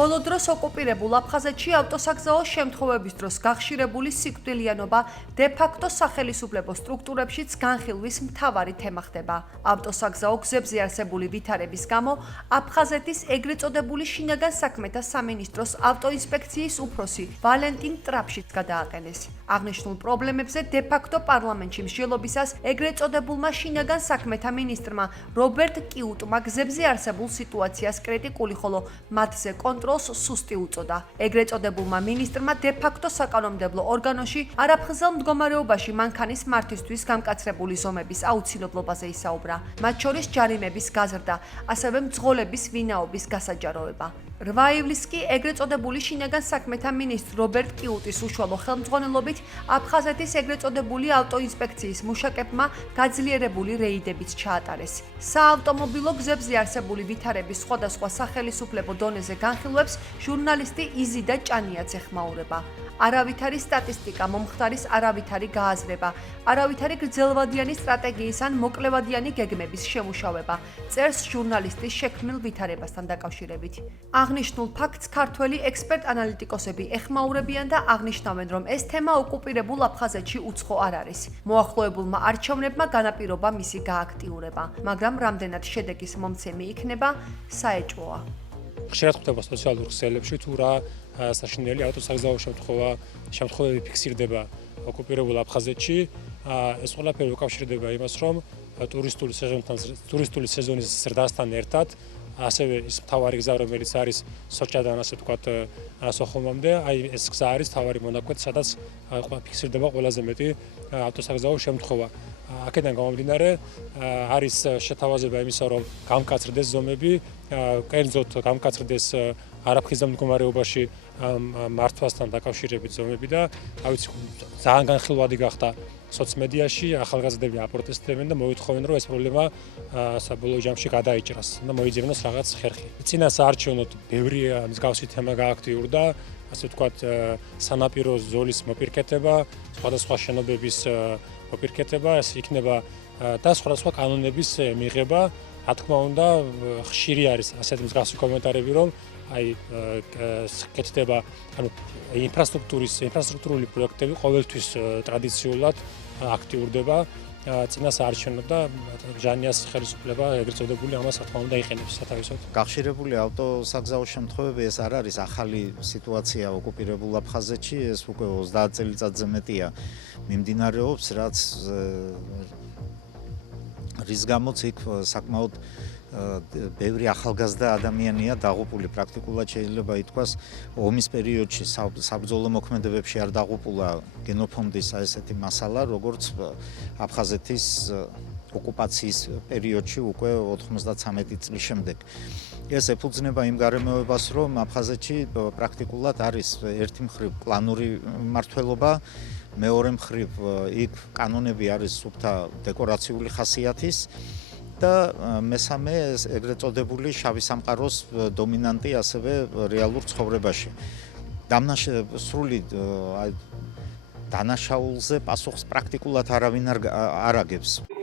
ბოლო დროს ოკუპირებულ აფხაზეთში ავტოსაგზაო შემთხვევების დროს გახშირებული სიკვდილიანობა დე-ფაქტო სახელისუფლებო სტრუქტურებშიც განხილვის მთავარი თემა ხდება. ავტოსაგზაო გზებზე არსებული ვითარების გამო აფხაზეთის ეგრეთ წოდებული შინაგან საქმეთა სამინისტროს ავტოინსპექციის უფროსი ვალენტინ ტრაფშიც გადააყენეს. აღნიშნულ პრობლემებზე დე-ფაქტო პარლამენტში მსჯელობისას ეგრეთ წოდებულმა შინაგან საქმეთა მინისტრმა რობერტ კიუტმა გზებზე არსებულ სიტუაციას კრიტიკული, ხოლო მათზე კონტროლს სუსტი უწოდა. ეგრეთ წოდებულმა მინისტრმა დე-ფაქტო საკანონმდებლო ორგანოში არაფხიზელ მდგომარეობაში მანქანის მართვისთვის გამკაცრებული ზომების აუცილებლობაზე ისაუბრა, მათ შორის ჯარიმების გაზრდა, ასევე მძღოლების ვინაობის გასაჯაროება. 8 ივლისს კი ეგრეთ წოდებული შინაგან საქმეთა მინისტრ რობერტ კიუტის უშუალო ხელმძღვანელობით აფხაზეთის ეგრეთ წოდებული ავტოინსპექციის მუშაკებმა გაძლიერებული რეიდებით ჩაატარეს. საავტომობილო გზებზე არსებული ვითარების სხვადასხვა სახელისუფლებო დონეზე განხილვებს ჟურნალისტი იზიდა ჭანიაც ეხმაურება. არავითარი სტატისტიკა, მომხდარის არავითარი გააზრება, არავითარი გრძელვადიანი სტრატეგიის ან მოკლევადიანი გეგმების შემუშავება, წერს ჟურნალისტის შექმნილ ვითარებასთან დაკავშირებით. აღნიშნულ ფაქტს ქართველი ექსპერტ-ანალიტიკოსები ეხმაურებიან და აღნიშნავენ, რომ ეს თემა ოკუპირებულ აფხაზეთში უცხო არ არის. მოახლოებულმა არჩევნებმა განაპირობა მისი გააქტიურება, მაგრამ რამდენად შედეგის მომცემი იქნება, საეჭვოა. ხშირად ხდება სოციალურ ქსელებში თუ რა საშინელი ავტოსაგზაო შემთხვევები ფიქსირდება ოკუპირებულ აფხაზეთში. ეს ყველაფერი უკავშირდება იმას, რომ ტურისტული სეზონის ზრდასთან ერთად ასევე ის მთავარი გზა, რომელიც არის სოჭადან, ასე ვთქვათ, სოხუმამდე, ეს გზა არის მთავარი მონაკვეთი, სადაც ფიქსირდება ყველაზე მეტი ავტოსაგზაო შემთხვევა. აქედან გამომდინარე, არის შეთავაზება იმისა, რომ გამკაცრდეს ზომები, კერძოდ გამკაცრდეს არაფხიზელ მდგომარეობაში მართვასთან დაკავშირებით ზომები და ძალიან განხილვადი გახდა სოციმედიაში, ახალგაზრდები აპროტესტებენ და მოითხოვენ, რომ ეს პრობლემა საბოლოო ჯამში გადაიჭრას და მოიძებნოს რაღაც ხერხი. წინა საარჩევნოდ ბევრი მსგავსი თემა გააქტიურდა, ასე ვთქვათ, სანაპირო ზოლის მოპირკეთება, სხვადასხვა შენობების მოპირკეთება, ეს იქნება და სხვადასხვა კანონების მიღება. რა თქმა უნდა, ხშირი არის ასეთი მსგავსი კომენტარები, რომ კეთდება, ანუ ინფრასტრუქტურული პროექტები ყოველთვის ტრადიციულად აქტიურდება. წინა საარჩევნოდ და ჟანიას ხელისუფლება ეგრეთ წოდებული ამას რა თქმა უნდა იყენებს სათავისოდ. გახშირებული ავტოსაგზაო შემთხვევები ეს არ არის ახალი სიტუაცია ოკუპირებულ აფხაზეთში, ეს უკვე 30 წელიწადზე მეტია მიმდინარეობს, რის გამოც იქ საკმაოდ ბევრი ახალგაზრდა ადამიანია დაღუპული. პრაქტიკულად შეიძლება ითქვას, ომის პერიოდში საბრძოლო მოქმედებებში არ დაღუპულა გენოფონდის ესეთი მასალა, როგორც აფხაზეთის ოკუპაციის პერიოდში უკვე 93 წლის შემდეგ. ეს ეფუძნება იმ გარემოებას, რომ აფხაზეთში პრაქტიკულად არის ერთი მხრივ კლანური მმართველობა, მეორე მხრივ იქ კანონები არის სუფთა დეკორაციული ხასიათის და მესამე ეგრეთ წოდებული შავი სამყაროს დომინანტი ასევე რეალურ ცხოვრებაში. სრული დანაშაულზე პასუხს პრაქტიკულად არავინ არ აგებს.